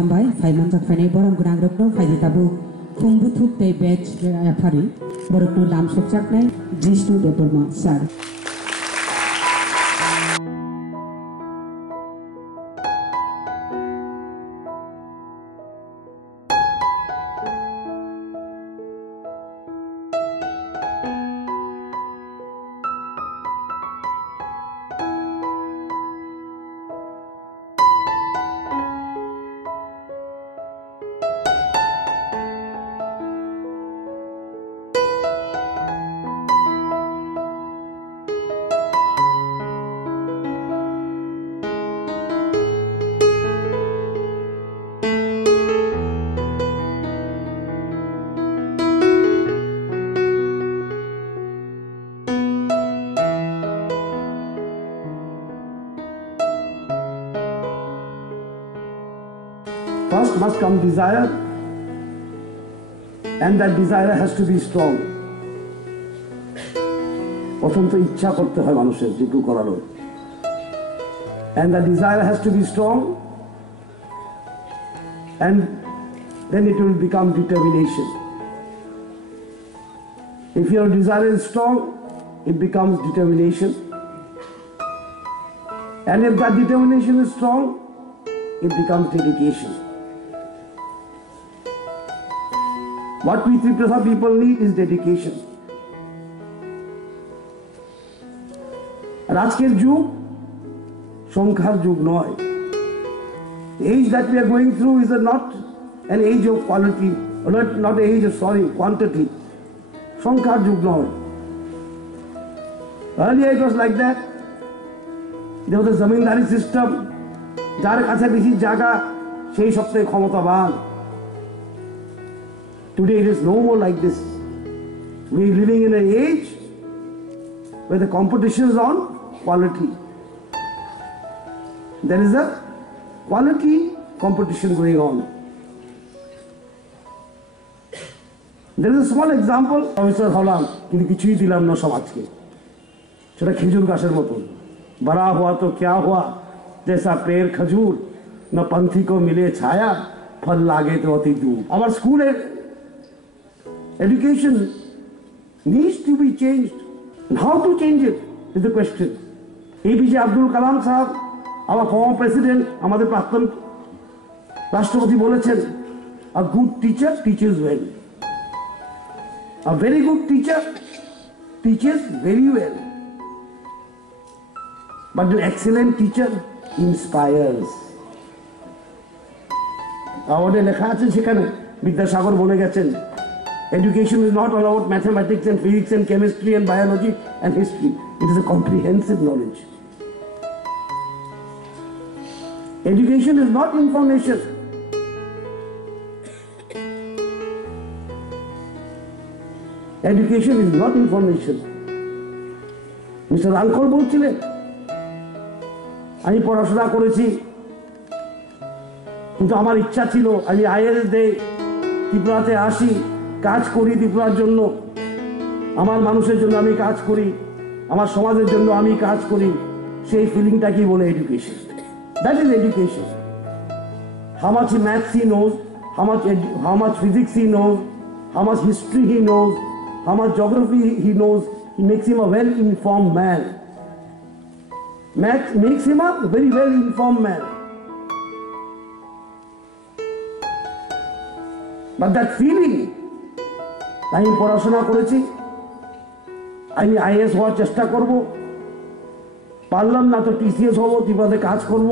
Sampai Faiman Jakfani borang gunang rokno Faidi tabu kumbuthuk tei batch afari borokno lam sokjaknai Jishnu Deborma sir. First must come desire, and that desire has to be strong. প্রথম তো ইচ্ছা করতে হয় মানুষের যেটুকু করালো, and the desire has to be strong, and then it will become determination. If your desire is strong, it becomes determination, and if that determination is strong, it becomes dedication. What we Triprasa people need is dedication. আর আজকের যুগ সংখ্যার যুগ নয়. The age that we are going through is not an age of quality, not an age of quantity. সংখ্যার যুগ নয়. Earlier it was like that. There was a zamindari system. যার কাছে বেশি জায়গা সেই সবচেয়ে ক্ষমতাবান. Today it is no more like this. We are living in an age where the competition is on quality. There is a quality competition going on. There is a small example. Officer হলাম কিন্তু কিছুই দিলাম না সমাজকে, সেটা খেজুর গাছের মতন। बड़ा हुआ तो क्या हुआ, जैसा पेड़ खजूर, न पंथी को मिले छाया, फल लागे तो अति दूर. Our school education needs to be changed. And how to change it is the question. APJ Abdul Kalam Sahab, our former president, আমাদের প্রাক্তন রাষ্ট্রপতি বলেছেন, a good teacher teaches well. A very good teacher teaches very well. But an excellent teacher inspires. আমাদের লেখা আছে সেখানে, বিদ্যাসাগর বলে গেছেন, education is not all about mathematics and physics and chemistry and biology and history. It is a comprehensive knowledge. Education is not information. Education is not information. Mr. Rankol বলছিলেন, আমি পড়াশোনা করেছি কিন্তু আমার ইচ্ছা ছিল আমি আইএলটিএস দেই, ত্রিপুরাতে আসি, কাজ করি ত্রিপুরার জন্য, আমার মানুষের জন্য আমি কাজ করি, আমার সমাজের জন্য আমি কাজ করি। সেই ফিলিংটা কি বলে education? That is education. How much maths he knows, how much physics he knows, how much history he knows, how much geography he knows, he makes him a well informed man. Math makes him a very well informed man. But that feeling, আমি পড়াশোনা করেছি, আমি is হওয়ার চেষ্টা করব, পারলাম না তো টিসিএস হব, ত্রিপুরাতে কাজ করব,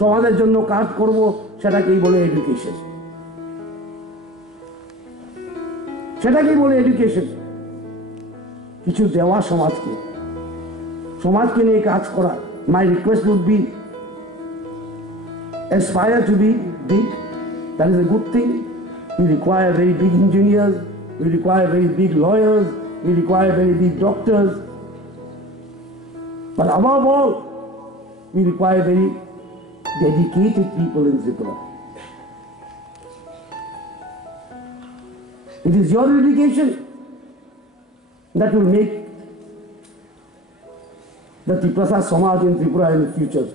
সমাজের জন্য কাজ করব, সেটাকেই বলে এডুকেশন. সেটাকেই বলে এডুকেশন. কিছু দেওয়া সমাজকে, সমাজকে নিয়ে কাজ করা. My request would be, aspire to be big. That is a good thing. We require very big engineers, we require very big lawyers, we require very big doctors. But above all, we require very dedicated people in Tripura. It is your dedication that will make the Triprasa Samaj in Tripura in the future.